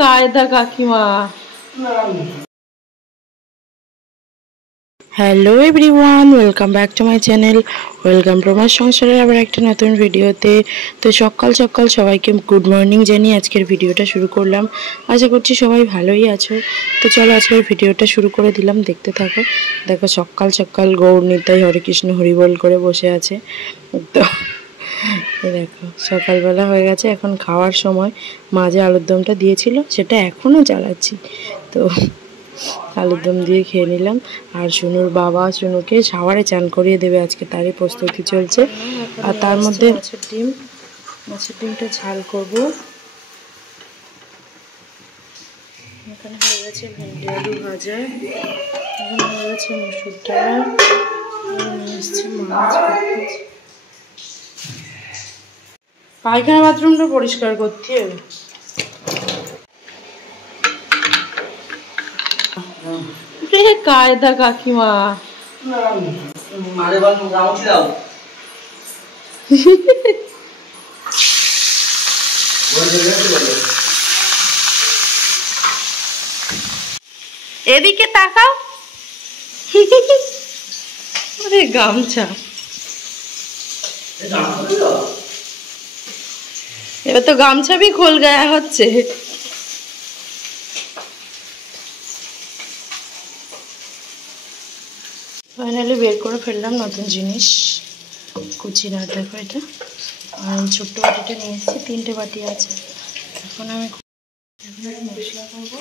কায়দা কাকিমা। Hello everyone, welcome back to my channel. Welcome প্রমাস সংসারের আবার একটা নতুন ভিডিওতে। তো সকাল সকাল সবাইকে গুড মর্নিং জানিয়ে আজকের ভিডিওটা শুরু করলাম। আশা করছি সবাই ভালোই আছো। তো চলো আজকের ভিডিওটা শুরু করে দিলাম, দেখতে থাকো। দেখো সকাল সকাল গৌর নিতাই হরে কৃষ্ণ হরিবল করে বসে আছে। তো দেখো সকালবেলা হয়ে গেছে, এখন খাওয়ার সময়। মা যে আলুর দমটা দিয়েছিল সেটা এখনও জ্বালাচ্ছি। তো আলুর দম দিয়ে খেয়ে নিলাম। আর সুনুর বাবা সুনুকে শাওয়ারে চান করিয়ে দেবে আজকে, তারই প্রস্তুতি চলছে। আর তার মধ্যে মাছের ডিমটা ঝাল করব। এখানে হয়ে গেছে ভেন্ডি আলু ভাজা, এখানে হয়ে গেছে মসুর ডাল, নিয়ে এসছে মাছ। পায়খানা বাথরুমটা পরিষ্কার করতে হবে। কায়দা কাকিমা। এদিকে তাকাও। আরে গামছা, এবার তো গামছা भी খোল গায়া হচ্ছে। ফাইনালি বের করে ফেললাম নতুন জিনিস, কুচিনার। দেখো এটা, আর ছোট্ট বাটিটা নিয়ে এসেছি, 3টে বাটি আছে। এখন আমি মশলা করবো,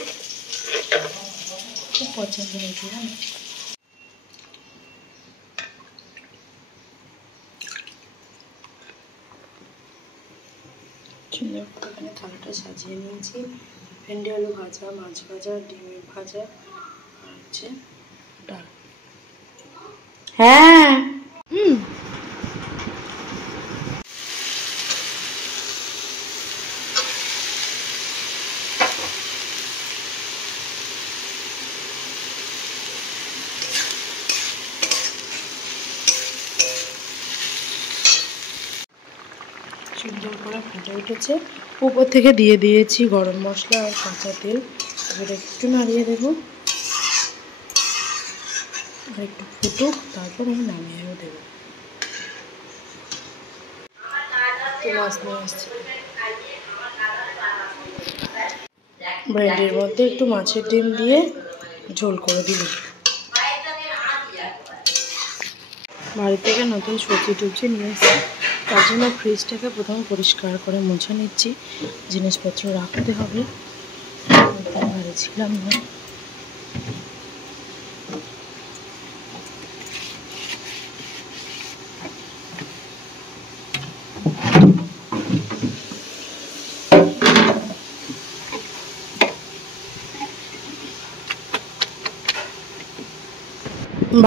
খুব পছন্দ হয়েছে জানো। সুন্দর করে এখানে থালাটা সাজিয়ে নিয়েছি। ভেন্ডি আলু ভাজা, মাছ ভাজা, ডিমের ভাজা, আর হচ্ছে ডাল। হ্যাঁ সুন্দর করে ফুটে উঠেছে। উপর থেকে দিয়ে দিয়েছি গরম মশলা আর কাঁচা তেল। এবার একটু নাড়িয়ে দেবো, আর একটু ফুটুক, তারপর আমি নামিয়েও দেবো। তো মাছ নিয়ে আসছি, ভেন্ডির মধ্যে একটু মাছের ডিম দিয়ে ঝোল করে দিলাম। বাড়ি থেকে নতুন সবজি টুবজি নিয়ে এসেছি, তার জন্য ফ্রিজটাকে প্রথমে পরিষ্কার করে মুছে নিচ্ছি। জিনিসপত্র রাখতে হবে, বাড়ি ছিলাম না।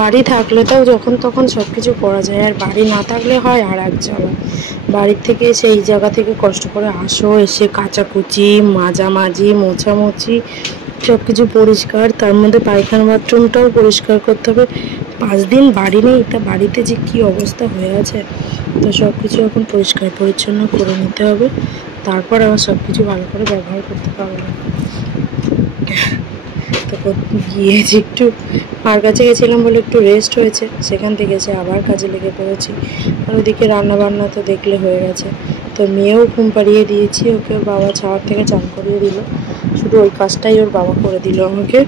বাড়ি থাকলে তো যখন তখন সব কিছু করা যায়, আর বাড়ি না থাকলে হয় আর এক জ্বালা। বাড়ির থেকে সেই জায়গা থেকে কষ্ট করে আসো, এসে কাচাকুচি, মাজামাজি, মোছামুছি, সব কিছু পরিষ্কার, তার মধ্যে পায়খানা বাথরুমটাও পরিষ্কার করতে হবে। 5 দিন বাড়ি নেই, তা বাড়িতে যে কী অবস্থা হয়ে আছে। তো সব কিছু এখন পরিষ্কার পরিচ্ছন্ন করে নিতে হবে, তারপর আবার সব কিছু ভালো করে ব্যবহার করতে পারবো। তো গিয়েছি একটু, মার কাছে গেছিলাম বলে একটু রেস্ট হয়েছে, সেখান থেকে এসে আবার কাজে লেগে পড়েছি। আর ওদিকে রান্নাবান্না তো দেখলে হয়ে গেছে। তো মেয়েও ঘুম পাড়িয়ে দিয়েছি, ওকে ওর বাবা ছাওয়ার থেকে চান করিয়ে দিল। শুধু ওই কাজটাই ওর বাবা করে দিল আমাকে।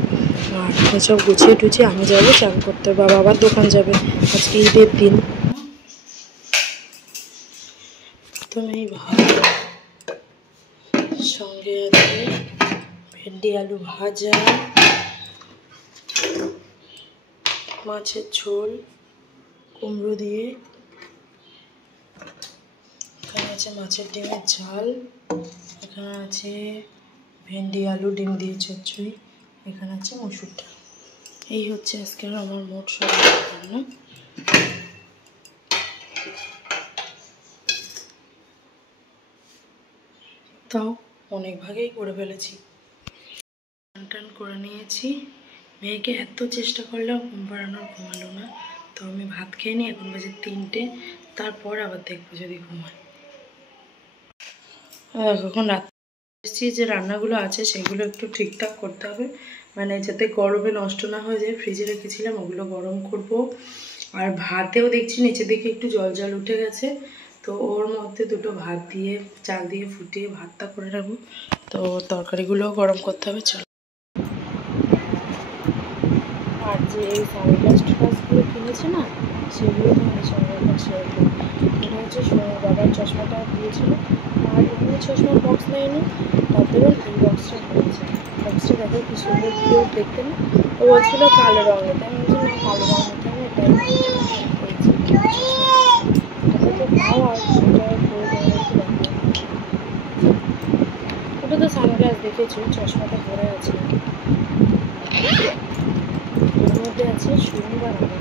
আর সব গুছিয়ে টুছিয়ে আমি যাবো চান করতে, বাবা আবার দোকান যাবে, আজকে ঈদের দিন। প্রথমে এই ভাত, সঙ্গে আছে ভেন্ডি আলু ভাজা, মাছের ঝোল কুমড়ো দিয়ে, এখানে আছে মাছের ডিমের ঝাল, এখানে আছে ভেন্ডি আলু ডিম দিয়ে চচ্চড়ি, এখানে আছে মসুর ডাল। এই হচ্ছে আজকের আমার মোট সব রান্না। তাও অনেক ভাগেই করে ফেলেছি, টান করে নিয়েছি। মেয়েকে এত চেষ্টা করলেও ঘুম পাড়ানোর, ঘুমালো না। তো আমি ভাত খেয়ে নিই, এখন বাজে 3টে, তারপর আবার দেখবো যদি ঘুমায়। এখন রাত এসছি যে রান্নাগুলো আছে সেগুলো একটু ঠিকঠাক করতে হবে, মানে যাতে গরমে নষ্ট না হয়ে যায়। ফ্রিজে রেখেছিলাম, ওগুলো গরম করব। আর ভাতেও দেখছি নিচে দিকে একটু জল জল উঠে গেছে, তো ওর মধ্যে দুটো ভাত দিয়ে চাল দিয়ে ফুটিয়ে ভাতটা করে নেবো। তো তরকারিগুলোও গরম করতে হবে। চলো। আর যে এই সানগ্লাস টাসগুলো কিনেছে না, সেগুলো তোমাদের সঙ্গে একবার শেয়ার করি। এটা হচ্ছে সোনার বাবার চশমাটা দিয়েছিল, আর এমনি চশমার বক্স নেয়নি, তাতেও এই বক্সটা কিনেছে। বক্সটা দেখো কি সুন্দর কিউট দেখতে না। ও বলছিল কালো রঙ নিতে, আমি বলছি না কালো রঙ নিতে হবে, এটাই এটা তো পাও। আর এটা করে তোমাদেরকে দেখো, ওটা তো সানগ্লাস দেখেছো, চশমাটা পরে আছে। এর মধ্যে আছে শনিবার আগে।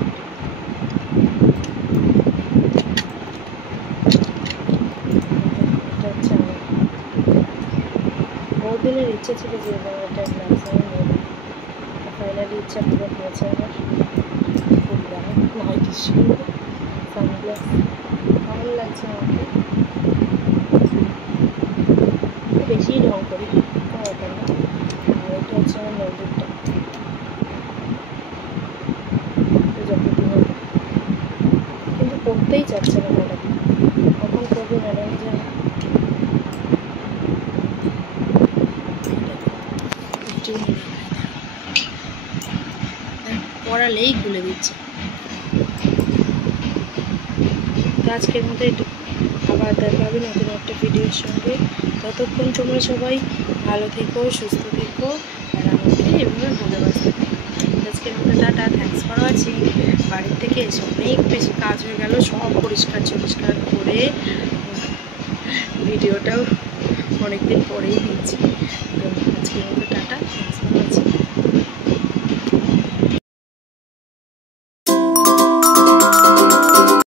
এটা হচ্ছে আমার বহুদিনের ইচ্ছে ছিল যে একটা গ্লাস আমি নেব, ফাইনালি ইচ্ছা পূরণ হয়েছে আমার। খুব দাম নাইটির সঙ্গে সানগ্লাস কেমন লাগছে আমাকে। বেশি রং করি, কোনো ব্যাপার না। আর এটা হচ্ছে আমার মন্দিরটা, কিন্তু করতেই চাচ্ছে না ম্যাডাম। কখন করবে ম্যাডাম যেন। পড়ালেই খুলে দিচ্ছে। আজকের মতো একটু আবার দেখা হবে নতুন একটা ভিডিওর সঙ্গে। ততক্ষণ তোমরা সবাই ভালো থেকো, সুস্থ থেকো, আর আমাকে এভাবে ভালোবাসতে থাকো। আজকের মতো টাটা, থ্যাংকস ফর ওয়াচিং। বাড়ির থেকে এসে অনেক বেশি কাজ হয়ে গেল, সব পরিষ্কার করে ভিডিওটাও অনেকদিন পরেই দিচ্ছি।